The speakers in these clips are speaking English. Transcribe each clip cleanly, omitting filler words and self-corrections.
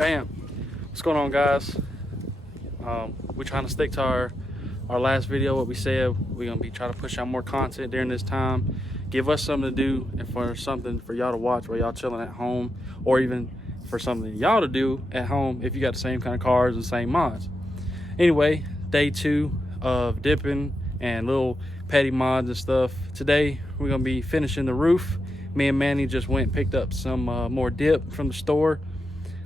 Bam. What's going on, guys? We're trying to stick to our last video. What we said, we're gonna be trying to push out more content during this time, give us something to do, and for something for y'all to watch while y'all chilling at home, or even for something y'all to do at home if you got the same kind of cars and same mods. Anyway, day 2 of dipping and little petty mods and stuff. Today we're gonna be finishing the roof. Me and Manny just went and picked up some more dip from the store.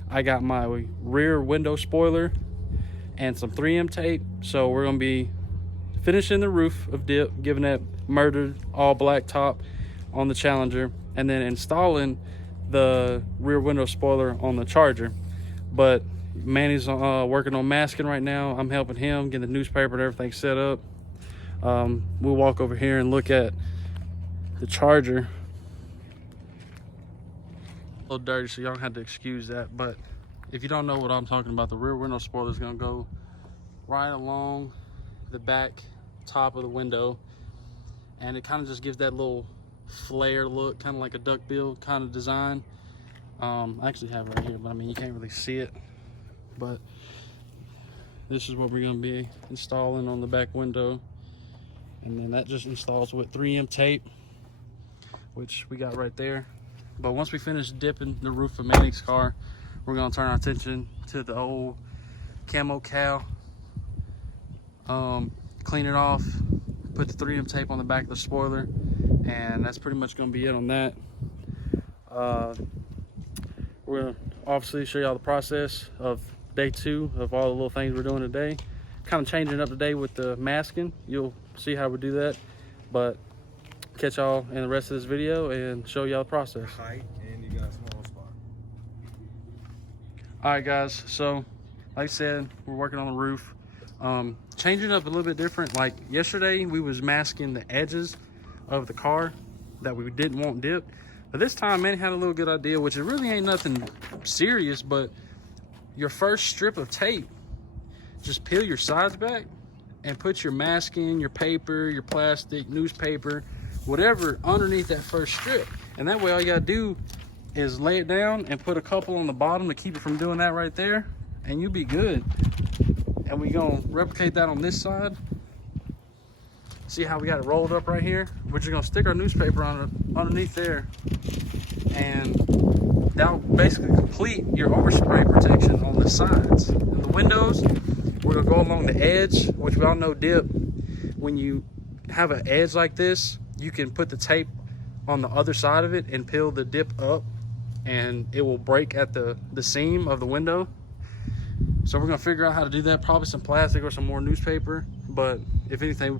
I got my rear window spoiler and some 3M tape, so we're gonna be finishing the roof of dip, giving that murdered all black top on the Challenger, and then installing the rear window spoiler on the Charger. But Manny's working on masking right now. I'm helping him get the newspaper and everything set up. We'll walk over here and look at the Charger. A little dirty, so y'all don't have to excuse that, but if you don't know what I'm talking about, the rear window spoiler is going to go right along the back top of the window, and it kind of just gives that little flare look, kind of like a duckbill kind of design. I actually have it right here, but I mean, you can't really see it, but this is what we're going to be installing on the back window. And then that just installs with 3M tape, which we got right there. But once we finish dipping the roof of Manny's car, we're gonna turn our attention to the old camo cow. Clean it off, put the 3M tape on the back of the spoiler, and that's pretty much gonna be it on that. We're gonna obviously show y'all the process of day 2 of all the little things we're doing today. Kind of changing up today with the masking. You'll see how we do that, but catch y'all in the rest of this video and show y'all the process. Height, and you got a small spot. All right, guys, so like I said, we're working on the roof, changing up a little bit different. Like yesterday we was masking the edges of the car that we didn't want dipped, but this time Manny had a little good idea, which it really ain't nothing serious, but your first strip of tape, just peel your sides back and put your masking, your paper, your plastic, newspaper, whatever underneath that first strip. And that way all you gotta do is lay it down and put a couple on the bottom to keep it from doing that right there, and you'll be good. And we're gonna replicate that on this side. See how we got it rolled up right here? We're just gonna stick our newspaper on it underneath there, and that'll basically complete your overspray protection on the sides. And the windows, we're gonna go along the edge, which we all know dip. When you have an edge like this, you can put the tape on the other side of it and peel the dip up, and it will break at the seam of the window. So we're gonna figure out how to do that. Probably some plastic or some more newspaper, but if anything,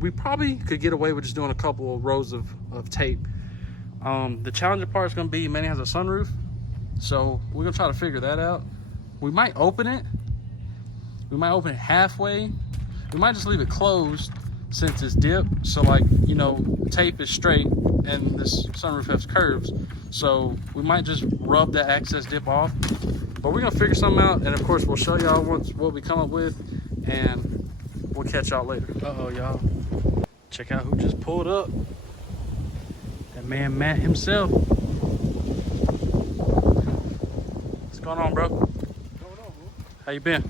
we probably could get away with just doing a couple of rows of tape. The challenging part is gonna be Manny has a sunroof, so we're gonna try to figure that out. We might open it. We might open it halfway. We might just leave it closed since it's dipped. So, like, you know, tape is straight and this sunroof has curves. So we might just rub that excess dip off. But we're gonna figure something out, and of course we'll show y'all what we come up with, and we'll catch y'all later. Uh-oh, y'all. Check out who just pulled up. That man Matt himself. What's going on, bro? How you been?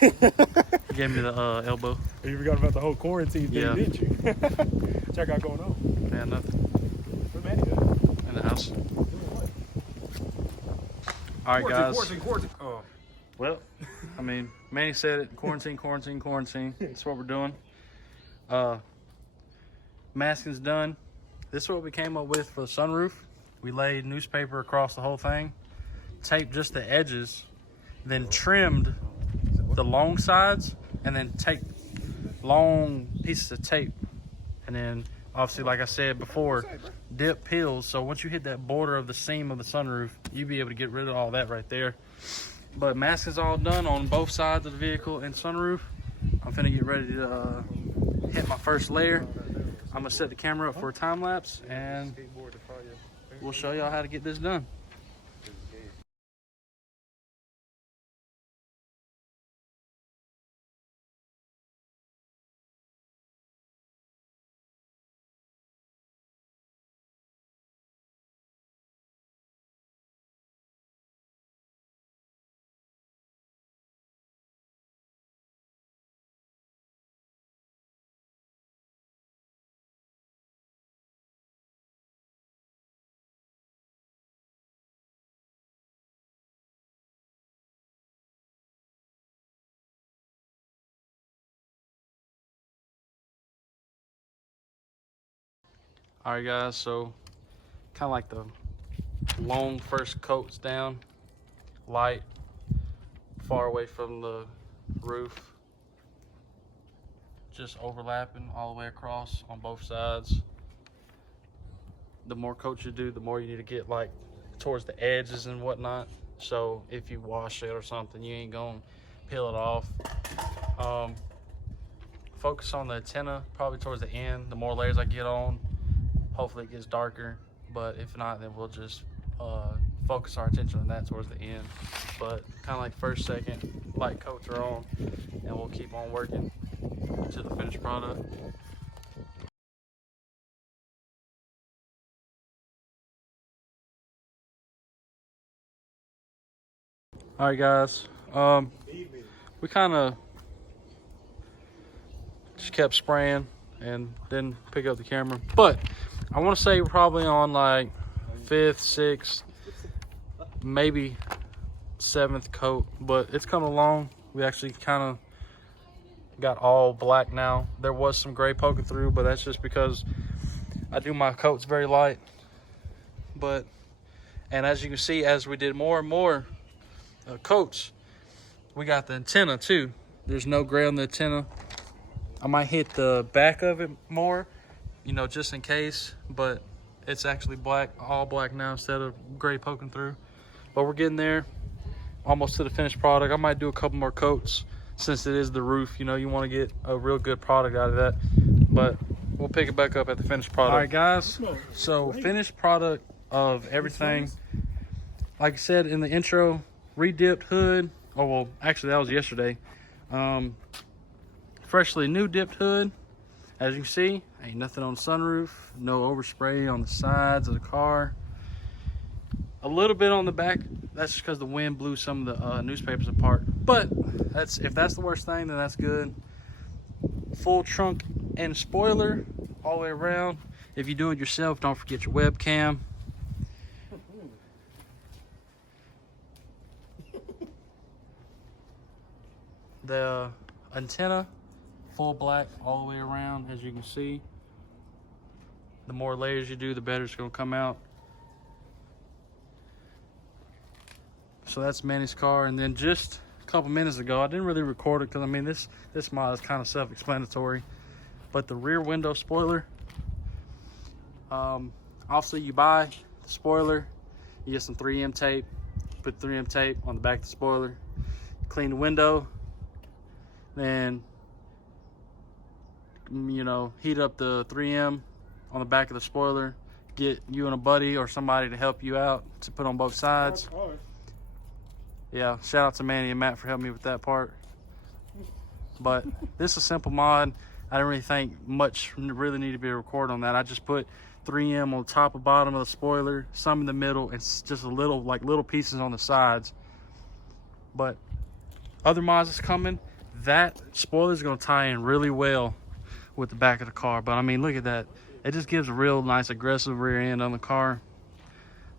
You gave me the elbow. You forgot about the whole quarantine thing, Yeah. didn't you? Check out going on. Yeah, nothing. Where's Manny at? In the house. All right, guys. Quarantine. Oh. Well, I mean, Manny said it. Quarantine. That's what we're doing. Masking's done. This is what we came up with for the sunroof. We laid newspaper across the whole thing, taped just the edges, then trimmed the long sides, and then taped long pieces of tape. And then, obviously, like I said before, dip peels. So once you hit that border of the seam of the sunroof, you'll be able to get rid of all that right there. But masking's all done on both sides of the vehicle and sunroof. I'm finna get ready to hit my first layer. I'm gonna set the camera up for a time lapse, and we'll show y'all how to get this done. All right, guys, so kind of like the long first coats down, light, far away from the roof, just overlapping all the way across on both sides. The more coats you do, the more you need to get like towards the edges and whatnot. So if you wash it or something, you ain't gonna peel it off. Focus on the antenna probably towards the end. The more layers I get on, hopefully it gets darker, but if not, then we'll just focus our attention on that towards the end. But kind of like first, second, light coats are on, and we'll keep on working to the finished product. All right, guys, we kind of just kept spraying and didn't pick up the camera, but I want to say we're probably on like 5th, 6th, maybe 7th coat, but it's coming along. We actually kind of got all black now. There was some gray poking through, but that's just because I do my coats very light. And as you can see, as we did more and more coats, we got the antenna too. There's no gray on the antenna. I might hit the back of it more, you know, just in case, but it's actually black, all black now instead of gray poking through. But we're getting there, almost to the finished product. I might do a couple more coats since it is the roof. You know, you want to get a real good product out of that, but we'll pick it back up at the finished product. All right, guys, so finished product of everything. Like I said in the intro, re-dipped hood. Oh, well, actually that was yesterday. Freshly new dipped hood. As you can see, ain't nothing on the sunroof, no overspray on the sides of the car. A little bit on the back, that's just because the wind blew some of the newspapers apart. But if that's the worst thing, then that's good. Full trunk and spoiler all the way around. If you do it yourself, don't forget your webcam. The antenna, full black all the way around, as you can see. The more layers you do, the better it's going to come out. So that's Manny's car. And then just a couple minutes ago, I didn't really record it because I mean this mod is kind of self-explanatory, but the rear window spoiler, obviously you buy the spoiler, you get some 3M tape, put 3M tape on the back of the spoiler, clean the window, then you know, heat up the 3M on the back of the spoiler, get you and a buddy or somebody to help you out to put on both sides. Yeah, shout out to Manny and Matt for helping me with that part. But this is a simple mod. I didn't really think much really need to be recorded on that. I just put 3M on top and bottom of the spoiler, some in the middle, and just a little, like little pieces on the sides. But other mods that's coming, that spoiler is going to tie in really well with the back of the car. But I mean, look at that. It just gives a real nice aggressive rear end on the car.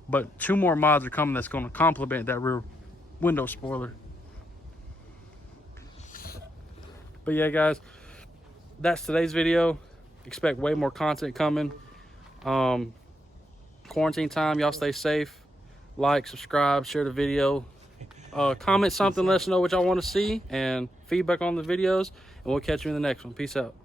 But 2 more mods are coming that's going to complement that rear window spoiler. But yeah, guys, that's today's video. Expect way more content coming. Quarantine time, y'all stay safe. Like, subscribe, share the video. Comment something, let us know what y'all want to see, and feedback on the videos, and we'll catch you in the next one. Peace out.